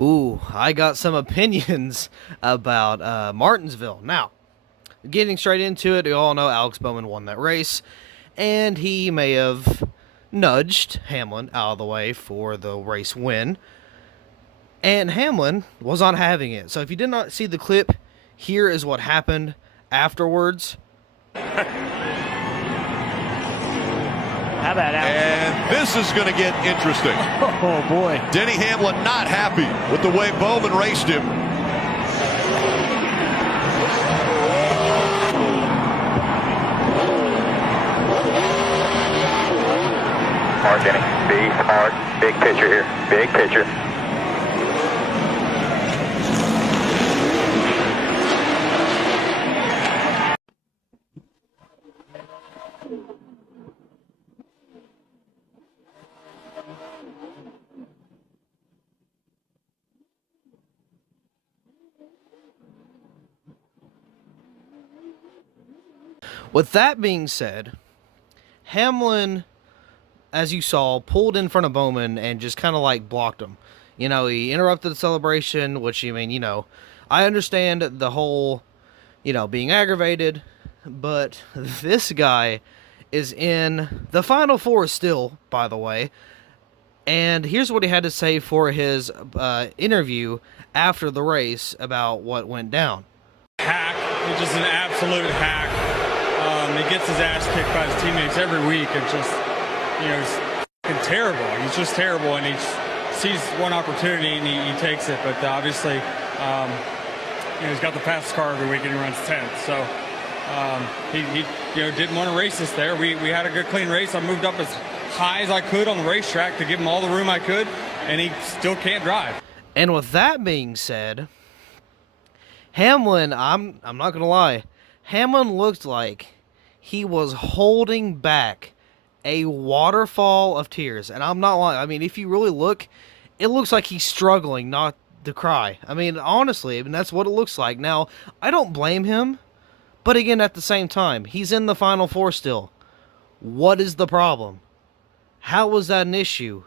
Ooh, I got some opinions about Martinsville. Now, getting straight into it, we all know Alex Bowman won that race, and he may have nudged Hamlin out of the way for the race win. And Hamlin was not having it. So if you did not see the clip, here is what happened afterwards. How about Alex? And this is going to get interesting. Oh, boy. Denny Hamlin not happy with the way Bowman raced him. Hard, Denny. Be hard. Big picture here. Big picture. With that being said, Hamlin, as you saw, pulled in front of Bowman and just kind of like blocked him. You know, he interrupted the celebration, which, I understand the whole, being aggravated, but this guy is in the Final Four still, by the way. And here's what he had to say for his interview after the race about what went down. Hack. He's just an absolute hack. He gets his ass kicked by his teammates every week. It's just, he's terrible. He's just terrible, and he sees one opportunity and he takes it. But obviously, he's got the fastest car every week and he runs 10th. So he didn't want to race us there. We had a good, clean race. I moved up as high as I could on the racetrack to give him all the room I could, and he still can't drive. And with that being said, Hamlin, I'm not going to lie, Hamlin looked like he was holding back a waterfall of tears. And I'm not lying. I mean, if you really look, it looks like he's struggling not to cry. I mean, honestly, that's what it looks like. Now, I don't blame him. But again, at the same time, he's in the Final Four still. What is the problem? How was that an issue?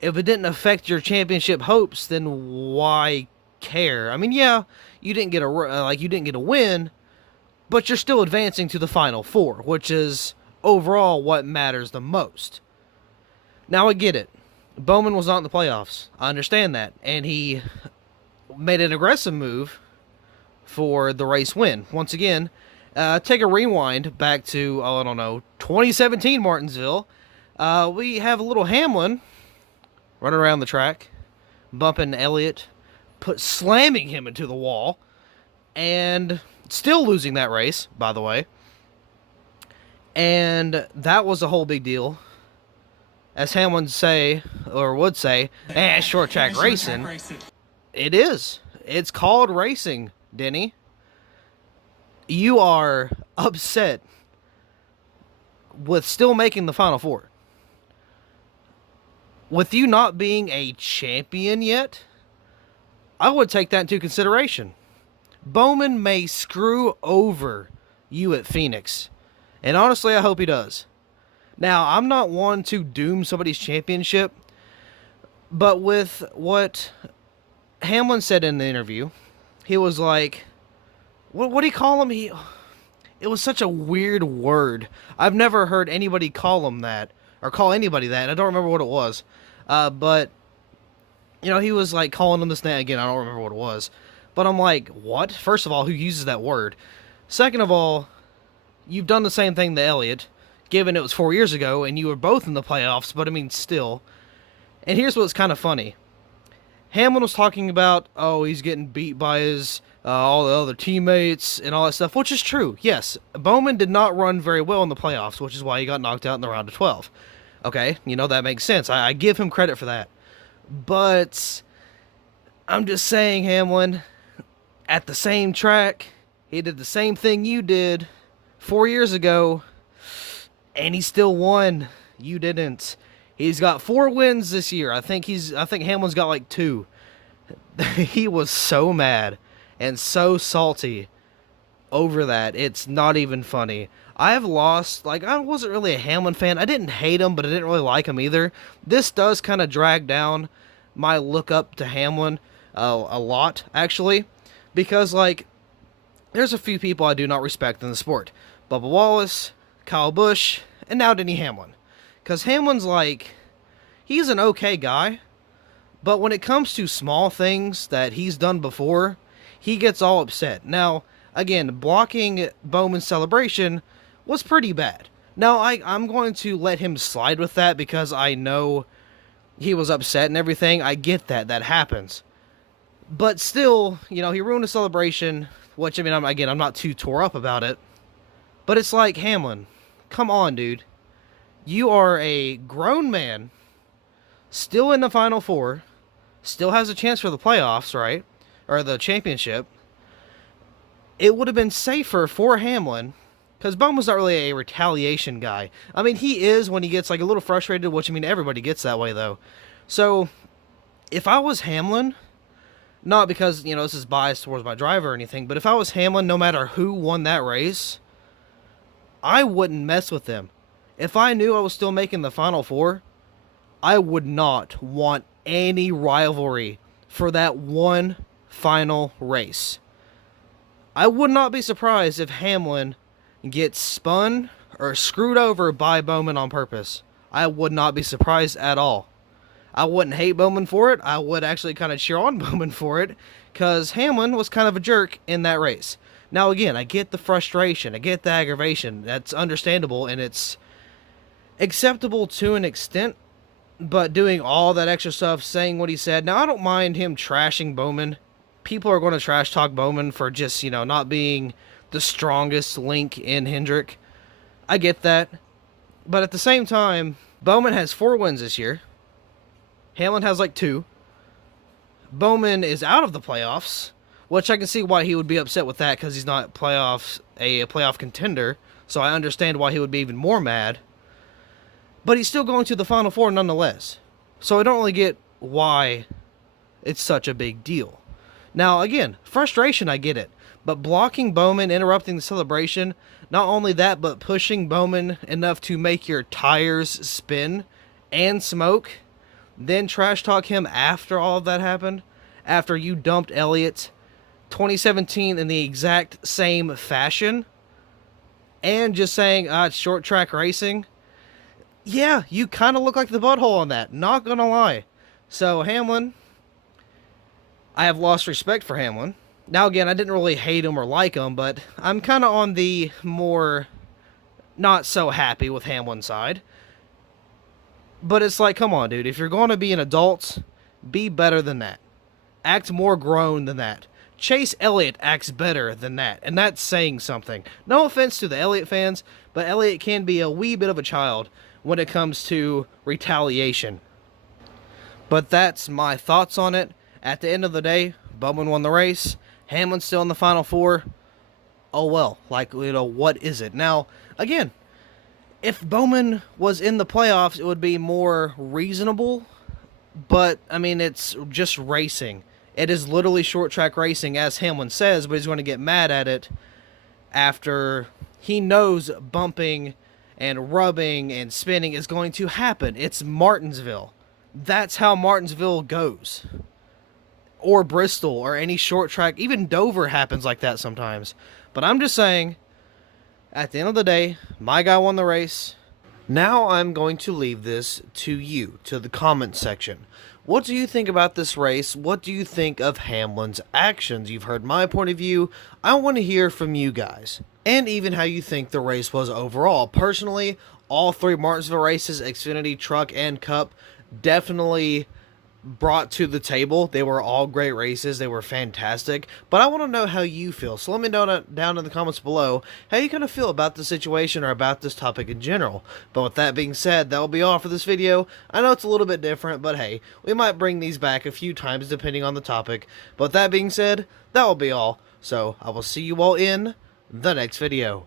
If it didn't affect your championship hopes, then why care? I mean, yeah, you didn't get a win, but you're still advancing to the Final Four, which is overall what matters the most. Now I get it. Bowman was not in the playoffs. I understand that. And he made an aggressive move for the race win. Once again, take a rewind back to, 2017 Martinsville. We have a little Hamlin running around the track, bumping Elliott, slamming him into the wall, and still losing that race, by the way. And that was a whole big deal. As Hamlin would say, short track racing. It is. It's called racing, Denny. You are upset with still making the Final Four. With you not being a champion yet, I would take that into consideration. Bowman may screw over you at Phoenix. And honestly, I hope he does. Now, I'm not one to doom somebody's championship, but with what Hamlin said in the interview, he was like, what do you call him? It was such a weird word. I've never heard anybody call him that, or call anybody that. I don't remember what it was. But, he was like calling him this name again. I don't remember what it was. But I'm like, what? First of all, who uses that word? Second of all, you've done the same thing to Elliott, given it was 4 years ago, and you were both in the playoffs, but I mean, still. And here's what's kind of funny. Hamlin was talking about, he's getting beat by his all the other teammates and all that stuff, which is true. Yes, Bowman did not run very well in the playoffs, which is why he got knocked out in the round of 12. Okay, that makes sense. I give him credit for that. But I'm just saying, Hamlin, at the same track, he did the same thing you did 4 years ago, and he still won. You didn't. He's got 4 wins this year. I think Hamlin's got like 2. He was so mad and so salty over that. It's not even funny. I have lost, I wasn't really a Hamlin fan. I didn't hate him, but I didn't really like him either. This does kind of drag down my look up to Hamlin a lot, actually, because, like, there's a few people I do not respect in the sport. Bubba Wallace, Kyle Busch, and now Denny Hamlin. Because Hamlin's, like, he's an okay guy, but when it comes to small things that he's done before, he gets all upset. Now, again, blocking Bowman's celebration was pretty bad. Now, I'm going to let him slide with that because I know he was upset and everything. I get that. That happens. But still, you know, he ruined the celebration, which, I mean, I'm not too tore up about it. But it's like, Hamlin, come on, dude. You are a grown man, still in the Final Four, still has a chance for the playoffs, right? Or the championship. It would have been safer for Hamlin, because Bowman's not really a retaliation guy. I mean, he is when he gets, like, a little frustrated, which, I mean, everybody gets that way, though. So, if I was Hamlin, not because, you know, this is biased towards my driver or anything, but if I was Hamlin, no matter who won that race, I wouldn't mess with them. If I knew I was still making the Final Four, I would not want any rivalry for that one final race. I would not be surprised if Hamlin gets spun or screwed over by Bowman on purpose. I would not be surprised at all. I wouldn't hate Bowman for it. I would actually kind of cheer on Bowman for it, because Hamlin was kind of a jerk in that race. Now, again, I get the frustration. I get the aggravation. That's understandable, and it's acceptable to an extent, but doing all that extra stuff, saying what he said. Now, I don't mind him trashing Bowman. People are going to trash talk Bowman for just, you know, not being the strongest link in Hendrick. I get that. But at the same time, Bowman has 4 wins this year. Hamlin has like 2. Bowman is out of the playoffs, which I can see why he would be upset with that, because he's not a playoff contender. So I understand why he would be even more mad. But he's still going to the Final Four nonetheless. So I don't really get why it's such a big deal. Now, again, frustration, I get it. But blocking Bowman, interrupting the celebration, not only that, but pushing Bowman enough to make your tires spin and smoke, then trash talk him after all of that happened, after you dumped Elliott 2017 in the exact same fashion, and just saying, it's short track racing. Yeah, you kind of look like the butthole on that, not gonna lie. So, Hamlin, I have lost respect for Hamlin. Now, again, I didn't really hate him or like him, but I'm kind of on the more not so happy with Hamlin's side. But it's like, come on, dude. If you're going to be an adult, be better than that. Act more grown than that. Chase Elliott acts better than that, and that's saying something. No offense to the Elliott fans, but Elliott can be a wee bit of a child when it comes to retaliation. But that's my thoughts on it. At the end of the day, Bowman won the race. Hamlin's still in the Final Four. Oh well, like, you know, what is it? Now, again, if Bowman was in the playoffs, it would be more reasonable. But, I mean, it's just racing. It is literally short track racing, as Hamlin says, but he's going to get mad at it after he knows bumping and rubbing and spinning is going to happen. It's Martinsville. That's how Martinsville goes. Or Bristol, or any short track. Even Dover happens like that sometimes. But I'm just saying, at the end of the day, my guy won the race. Now I'm going to leave this to you, to the comment section. What do you think about this race? What do you think of Hamlin's actions? You've heard my point of view. I want to hear from you guys. And even how you think the race was overall. Personally, all 3 Martinsville races, Xfinity, Truck, and Cup, definitely brought to the table. They were all great races. They were fantastic. But I want to know how you feel. So let me know down in the comments below how you kind of feel about the situation or about this topic in general. But with that being said, that will be all for this video. I know it's a little bit different, but hey, we might bring these back a few times depending on the topic. But with that being said, that will be all. So I will see you all in the next video.